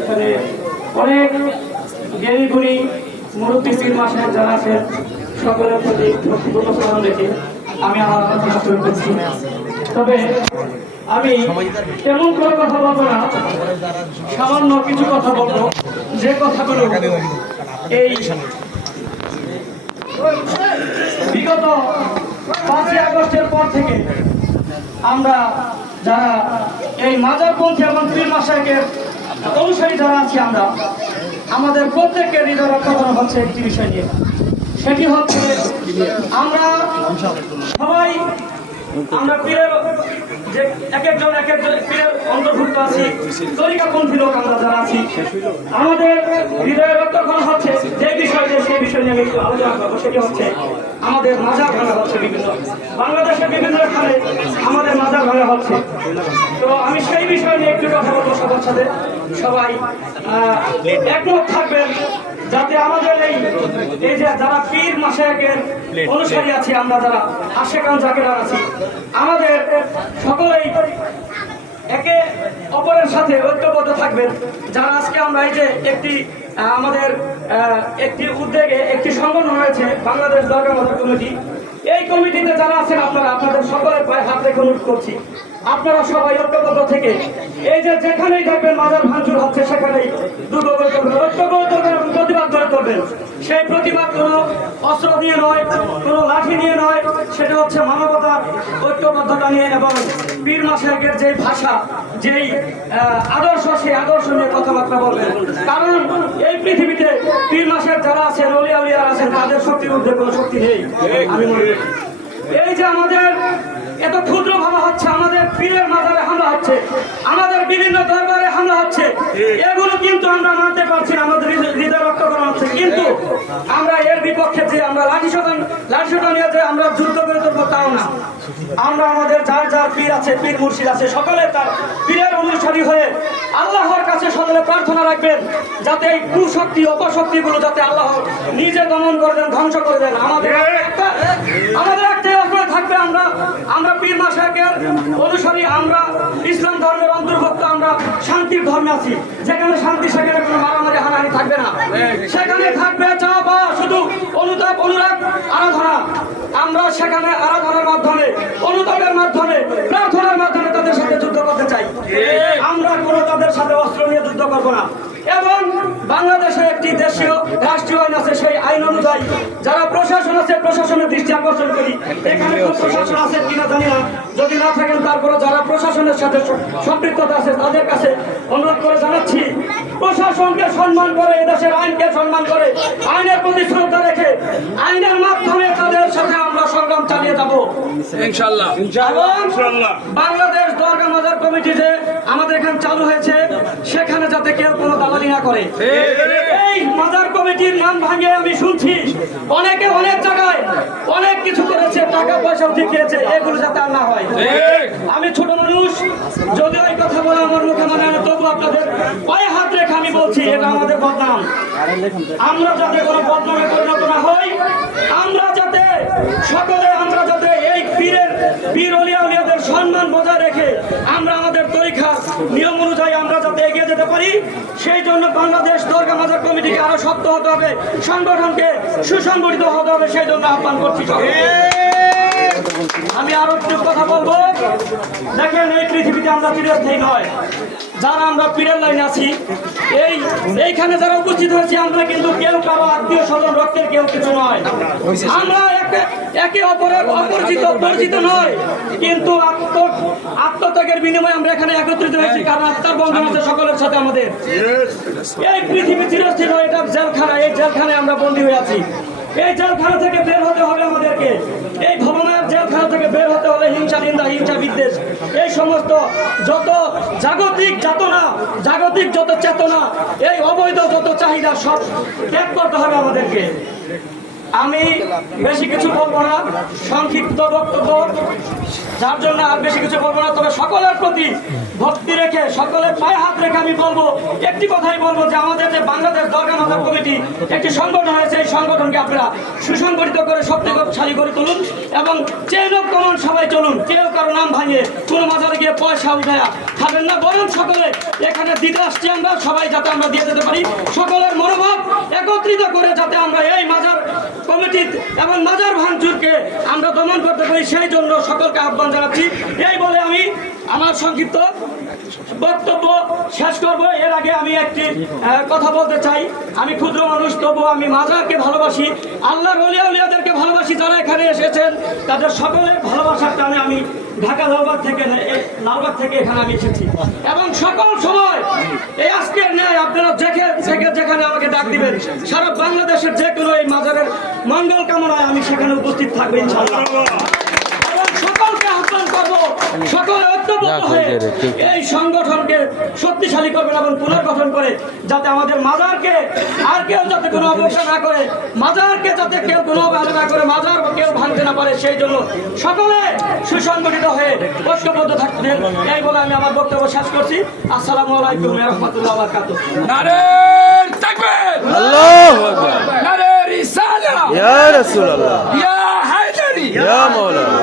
এখানে অনেক জ্ঞানী গুণী মুরব্বী পীর মাসায়েখ যারা আছেন সকলের প্রতি ভক্তিপূর্ণ সালাম রেখে আমি আমার আলোচনা শুরু করছি। তবে আমি তেমন কোনো কথা বলবো না, সামান্য কিছু কথা বলবো, যে কথাগুলো এই বিগত 5ই আগস্টের পর থেকে আমরা যারা এই মাজারপন্থী এবং পীর মাসায়েকের অনুসারী যারা আছি আমরা আমাদের প্রত্যেকের হৃদয় রক্ষা করা হচ্ছে একটি বিষয় নিয়ে। সেটি হচ্ছে আমরা সবাই পীরের যে এক একজন পীরের অন্তর্ভুক্ত আছি, তরিকাপন্থী লোক আমরা যারা আছি, আমাদের হৃদয় রক্ষা করা হচ্ছে যে বিষয় সেই বিষয় নিয়ে আমি একটু আলোচনা করবো। সেটি হচ্ছে আমাদের মাজার ভাঙা হচ্ছে বিভিন্ন বাংলাদেশের বিভিন্ন স্থানে আমাদের মাজার ভাঙা হচ্ছে। তো আমি সেই বিষয় নিয়ে একটু কথা বলবো সবার সাথে, সবাই একমত থাকবেন যাতে আমাদের এই যে যারা পীর মাসায়েকের অনুসারী আছি, আমরা যারা আশেকান জাকেরা আছি, আমাদের সকলেই একে অপরের সাথে ঐক্যবদ্ধ থাকবেন। যারা আজকে আমরা এই যে আমাদের একটি উদ্যোগে একটি সংগঠন হয়েছে বাংলাদেশ দরগা মাজার কমিটি, এই কমিটিতে যারা আছেন আপনাদের সকলের পায়ে হাত রেখে অনুরোধ করছি আপনারা সবাই ঐক্যবদ্ধ থেকে এই যে যেখানেই দেখবেন মাজার ভাঙচুর হচ্ছে সেখানেই প্রতিবাদ করে করবেন। সেই প্রতিবাদ কোনো অস্ত্র দিয়ে নয়, কোনো লাঠি নিয়ে নয়, সেটা হচ্ছে মানবতার ঐক্যবদ্ধতা নিয়ে এবং পীর মাসায়েকের যে ভাষা, যেই আদর্শ, সেই আদর্শ নিয়ে কথাবার্তা বলবেন। কারণ এই পৃথিবীতে পীর মাসায়েক যারা আছেন, অলিয়া উলিয়ারা আছেন, তাদের শক্তির ঊর্ধ্বে কোনো শক্তি নেই আমি মনে করি। এই যে আমাদের এত ক্ষুদ্র ভাবা হচ্ছে, আমাদের পীরের মাজারে হামলা হচ্ছে, আমাদের বিভিন্ন দরবারে হামলা হচ্ছে, এগুলো কিন্তু আমরা মানতে পারছি না, আমাদের হৃদয় রক্ষা করা হচ্ছে। কিন্তু আমরা এর বিপক্ষে যে আমরা লাঠি সোটা নিয়ে যে আমরা যুদ্ধ করে তুলবো তাও না। আমরা আমাদের যার যার পীর আছে, পীর মুর্শিদ আছে, সকলে তার পীরের অনুসারী হয়ে আল্লাহর কাছে সকলে প্রার্থনা রাখবেন যাতে এই কুশক্তি অপশক্তিগুলো যাতে আল্লাহ নিজে দমন করে দেন, ধ্বংস করে দেন। আমাদের একটাই অস্ত্র থাকবে, আমরা পীর মাসায়েকের অনুসারী, আমরা ইসলাম ধর্মের অন্তর্ভুক্ত, আমরা শান্তির ধর্মে আছি। যেখানে শান্তি সেখানে কোনো মারামারি হানাহানি থাকবে না, সেখানে থাকবে চাওয়া পাওয়া, শুধু অনুতাপ অনুরাগ আরাধনা। আমরা সেখানে আরাধনার মাধ্যমে, অনুতাপের মাধ্যমে, প্রার্থনার মাধ্যমে তাদের সাথে যুদ্ধ করতে চাই। আমরা কোনো তাদের সাথে অস্ত্র নিয়ে যুদ্ধ করবো না। এবং বাংলাদেশে একটি দেশীয় রাষ্ট্রীয় আইন আছে, সেই আইন অনুযায়ী যারা প্রশাসন আছে, প্রশাসনের দৃষ্টি আকর্ষণ করি। এখানে প্রশাসন আছে কিনা জানি না, যদি না থাকেন তারপরে যারা প্রশাসনের সাথে সম্পৃক্ততা আছে তাদের কাছে অনুরোধ করে জানাচ্ছি, প্রশাসনকে সম্মান করে, এদেশের আইনকে সম্মান করে, আইনের প্রতি শ্রদ্ধা রেখে আইনের মাধ্যমে তাদের সাথে আমরা সংগ্রাম চালিয়ে যাব ইনশাআল্লাহ। বাংলাদেশ দরগা মাজার কমিটি যে আমাদের এখানে চালু হয়েছে, সেখানে যাতে কেউ কোনো দালালি না করে। এই মাজার কমিটির নাম ভাঙে আমি শুনছি অনেকে অনেক জায়গায় অনেক কিছু করেছে, টাকা পয়সাও দিয়েছে, এগুলো যাতে আর না হয়। আমি ছোট মানুষ, যদি ওই কথা বলে আমার মুখে মানে না, তবু আপনাদের পায়ে হাত রেখে আমি বলছি এটা আমাদের বদনাম। আমরা যাতে কোনো বদনামে পরিণত না হই, আমরা যাতে এই পীর অলিয়া উলিয়াদের সম্মান বজায় রেখে আমরা আমাদের তরিকা নিয়ম অনুযায়ী আমরা যাতে এগিয়ে যেতে পারি, সেই জন্য বাংলাদেশ দরগা মাজার কমিটিকে আরো শক্ত হতে হবে, সংগঠনকে সুসংগঠিত হতে হবে, সেই জন্য আহ্বান করছি। আমি আরো একটু কথা বলবো। দেখেন, এই পৃথিবীতে আমরা চিরস্থায়ী নয়। যারা আমরা পীরের লাইনে আছি, এইখানে যারা উপস্থিত হয়েছি, আমরা কিন্তু কেউ কারো আত্মীয় স্বজন রক্তের কেউ কিছু নয়। আমরা একে অপরের পরিচিত নয়, কিন্তু আত্মত্যাগের বিনিময়ে আমরা এখানে একত্রিত হয়েছি, কারণ আত্মার বন্ধন আছে সকলের সাথে আমাদের। এই পৃথিবী চিরস্থির নয়, এটা জেলখানা। এই জেলখানায় আমরা বন্দী হয়ে আছি। এই জেলখানা থেকে বের হতে হবে আমাদেরকে। এই ভবনের জেলখানা থেকে বের হতে হলে হিংসা, নিন্দা, হিংসা, বিদ্বেষ, এই সমস্ত যত জাগতিক যাতনা, জাগতিক যত চেতনা, এই অবৈধ যত চাহিদা, সব ত্যাগ করতে হবে আমাদেরকে। আমি বেশি কিছু বলবো না, সংক্ষিপ্ত বক্তব্য, যার জন্য আর বেশি কিছু বলবো না। তবে সকলের প্রতি ভক্তি রেখে, সকলের পায়ে হাত রেখে আমি বলবো, একটি কথাই বলবো যে আমাদের যে বাংলাদেশ দরগা মাজার কমিটি একটি সংগঠন হয়েছে, এই সংগঠনকে আপনারা সুসংগঠিত করে শক্তিশালী করে তুলুন এবং চেন অফ কমান্ড সবাই চলুন। কেউ কারো নাম ভাঙিয়ে কোনো মাজারে গিয়ে পয়সা উঠে খাবেন না, বরং সকলে এখানে দিতে আসছি আমরা, সবাই যাতে আমরা দিয়ে যেতে পারি, সকলের মনোভাব একত্রিত করে যাতে আমরা এই মাজার কমিটি এবং মাজার ভাঙচুরকে আমরা দমন করতে পারি, সেই জন্য সকলকে আহ্বান জানাচ্ছি। এই বলে আমি আমার সংক্ষিপ্ত বক্তব্য শেষ করব। এর আগে আমি একটি কথা বলতে চাই। আমি ক্ষুদ্র মানুষ, তবু আমি মাজারকে ভালোবাসি, আল্লাহর ওলিয়া উলিয়াদেরকে ভালোবাসি। যারা এখানে এসেছেন তাদের সকলের ভালোবাসার টানে আমি ঢাকা লালবাগ থেকে এখানে আমি এসেছি এবং সকল সময় এই আজকের ন্যায় আপনারা যেখানে আমাকে ডাক দিবেন, সারা বাংলাদেশের যে কোনো এই মাজারের মঙ্গল কামনায় আমি সেখানে উপস্থিত থাকবো ইনশাআল্লাহ। সকলকে আহ্বান করবো, সকলে ঐক্যবদ্ধ হয়ে এই সংগঠনকে শক্তিশালী করবেন এবং পুনর্গঠন করে যাতে আমাদের মাজারকে আর কেউ যাতে কোনো অবহেলা না করে, মাজারকে যাতে কেউ কোনো অবহেলা না করে, মাজার কেউ ভাঙতে না পারে, সেই জন্য সকলে সুসংগঠিত হয়ে ঐক্যবদ্ধ থাকবেন। এই বলে আমি আমার বক্তব্য শেষ করছি। আসসালামু আলাইকুম ওয়া রাহমাতুল্লাহি ওয়া বারাকাতুহু। নারে তাকবীর, আল্লাহু আকবার, নারে রিসালা, ইয়া রাসূলুল্লাহ, ইয়া হায়দারি, ইয়া মাওলানা।